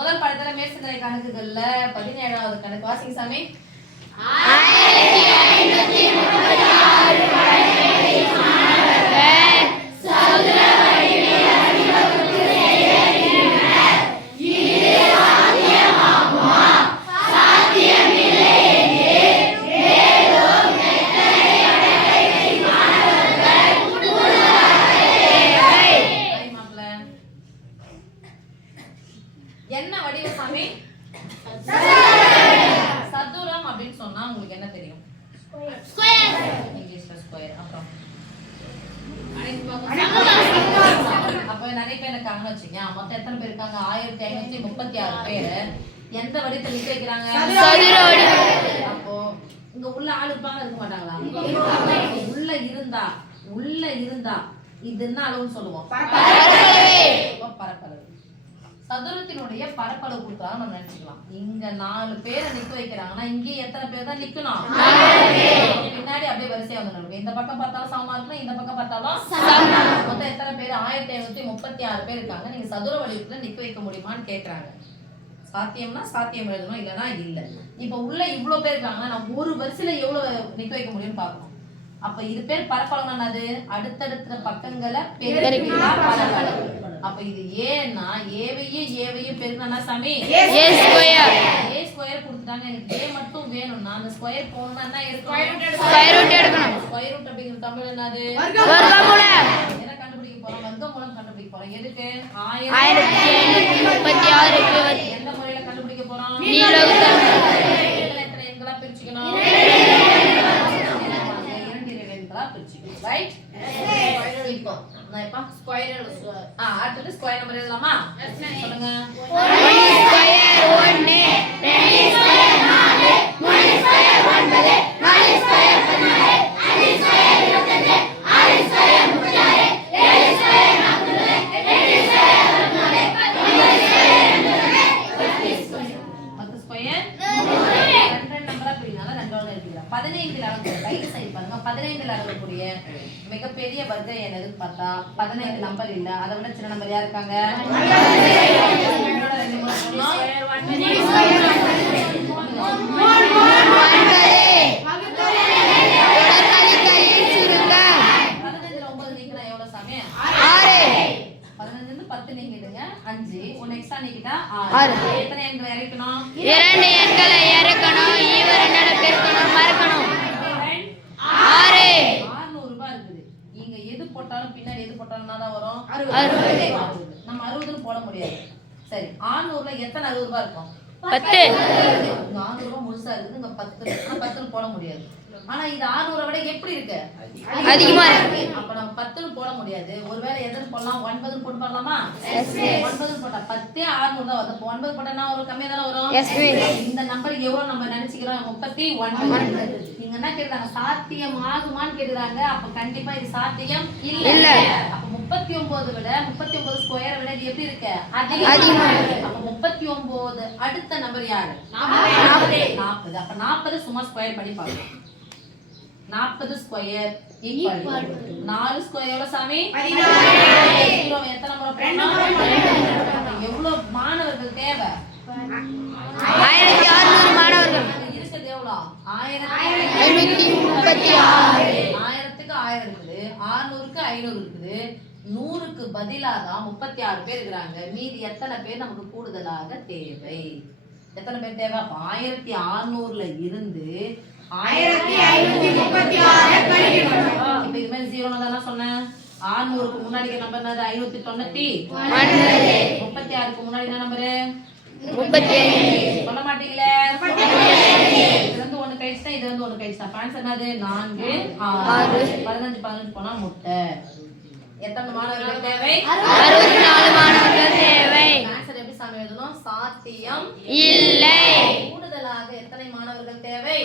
முதல் பாடத்துல மேற்சிந்தனை கணக்குகள்ல 17வது கணக்கு வாசிங்க சாமி. 1536 பழனிவேலி மாணவர்கள் சதுர வடிவில் அறிவகுத்து செய்கின்றனர். இது சாத்தியமாகுமா? சாத்தியமில்லை என்று மேலும் எத்தனை அடக்கை மாணவர்கள் என்ன வடிவ சாமி? சதுரம் அப்படின்னு சொன்னா உங்களுக்கு என்ன தெரியும்? இங்கிலீஷ்ல ஸ்கொயர். அப்புறம் அப்ப நிறைய பேர் இருக்காங்கன்னு வச்சுக்கோங்க. மொத்தம் எத்தனை பேர் இருக்காங்க? 1536 பேர். எந்த வடிவத்தை நிக்க வைக்கிறாங்க? அப்போ இங்க உள்ள ஆள் இருப்பாங்க இருக்க மாட்டாங்களா? உள்ள இருந்தா இது என்ன அளவுன்னு சொல்லுவோம்? பரப்பளவு. சதுரத்தினுடைய பரப்பளவு கொடுத்தாலும் நம்ம நினைச்சுக்கலாம். இங்க 4 பேரை நிக்க வைக்கிறாங்கன்னா இங்கே எத்தனை பேர் தான் நிக்கணும்? பின்னாடி அப்படியே வரிசையா வந்து இந்த பக்கம் பார்த்தாலும் சமமா இருக்கணும், இந்த பக்கம் பார்த்தாலும் மொத்தம் எத்தனை பேர்? 1536 பேர் இருக்காங்க. நீங்க சதுர வடிவத்துல நிக்க வைக்க முடியுமான்னு கேக்குறாங்க. சாத்தியம்னா சாத்தியம் எழுதணும், இல்லைன்னா இல்ல. இப்ப உள்ள இவ்வளவு பேர் இருக்காங்கன்னா நம்ம ஒரு வரிசையில எவ்வளவு நிக்க வைக்க முடியும்னு பாக்கணும். அப்ப இது பேர் பரப்பளவு. அது அடுத்தடுத்த பக்கங்களை பெருக்கினா பரப்பளவு. அப்ப இது ஏன்னா ஏவையும் பெருக்கினா சாமி ஏ ஸ்கொயர் கொடுத்துட்டாங்க. எனக்கு ஏ மட்டும் வேணும்னா அந்த ஸ்கொயர் போகணும்னா என்ன இருக்கும்? ஸ்கொயர் ரூட் எடுக்கணும். ஸ்கொயர் ரூட் அப்படிங்கிற தமிழ் என்னது? வர்க்கமூலம். என்ன கண்டுபிடிக்க போறோம்? வர்க்கமூலம் கண்டுபிடிக்க போறோம். எதுக்கு? 1536 எந்த முறையில கண்டுபிடிக்க போறோம்? எத்தனை எண்களா பிரிச்சுக்கணும்? ரைட். இப்போ நான் இப்ப ஸ்கொயர் அடுத்து ஸ்கொயர் நம்பர் எழுதலாமா? சொல்லுங்க. 1 square 1 2 square 4 3 square 9 4 square 16 5 square 25 6 square 36 7 square 40 8 square 64 10 square 2 நம்பரா பிரினால 2 எழுதிடலாம். 15 அளவு ரைட் சைடு பாருங்க. 15 அளவுக்கூடிய மிகப்பெரிய வர்க்க எண் எதுன்னு பார்த்தா 15 நம்பர் இல்ல, அதை விட சின்ன நம்பர் யார் இருக்காங்க? நீங்கிடுங்க 5 1 எக்ஸ்ட்ரா நீக்கிட்டா 6. எத்தனை எண்கள் இறக்கணும்? 2 எண்களை இறக்கணும். ஈவ 2 பெருக்கணும் மறக்கணும். 6 600 ரூபாய் இருக்குது. நீங்க எது போட்டாலும் பின்னாடி எது போட்டாலும் தான் வரும் 60. நம்ம 60 போட முடியாது. சரி 600ல எத்தனை 60 ரூபாய் இருக்கும்? 10. 400 ரூபாய் முழுசா இருக்குது. இங்க 10 10 போட முடியாது. ஆனா இது 600 விட எப்படி இருக்கு? அதிகமா இருக்கு. அப்ப நம்ம 10 போட முடியாது. ஒருவேளை எதன் போடலாம்? 9 போட்டு போடலாமா? 9 போட்டா 10 600 தான் வரும். 9 போட்டா ஒரு கம்மியா தான வரும். இந்த நம்பர் எவ்வளவு நம்ம நினைச்சுக்கிறோம்? 39. நீங்க என்ன கேக்குறாங்க? சாத்தியம் ஆகுமான்னு கேக்குறாங்க. அப்ப கண்டிப்பா இது சாத்தியம் இல்ல. அப்ப 39 விட 39 ஸ்கொயரை விட இது எப்படி இருக்கு? அதிகமா இருக்கு. அப்ப 39 அடுத்த நம்பர் யாரு? 40. அப்ப 40 சும்மா ஸ்கொயர் பண்ணி பார்க்கலாம். 40 ஸ்கொயர் ஈக்குவல் 4 ஸ்கொயர் எவ்வளவு சாமி? 16. எத்தனை முறை போடணும்? எவ்வளவு மாணவர்கள் தேவை? 1600 மாணவர்கள். இருக்குது எவ்வளவு? 1536. 1000க்கு 1000 இருக்குது, 600க்கு 500 இருக்குது. 100க்கு பதிலா தான் 36 பேர் இருக்காங்க. மீதி எத்தனை பேர் நமக்கு கூடுதலாக தேவை? எத்தனை பேர் தேவை? 1600ல இருந்து 1536 கழிக்கணும். இப்போ இது மாதிரி 0 னு சொன்னேன். 600க்கு முன்னாடி நம்பர் என்னது? 590. 36க்கு முன்னாடி என்ன நம்பர்? 37. சொல்ல மாட்டீங்களே? இது வந்து 1 கழிச்சா இது வந்து 1 கழிச்சா ஆன்சர் என்னது? 4 6 15 15 போனா முட்டை. எத்தனை மாணவர்கள் தேவை? 64 மாணவர்கள் தேவை. ஆன்சர் எப்படி சாமி எழுதணும்? சாத்தியம் இல்லை. கூடுதலாக எத்தனை மாணவர்கள் தேவை?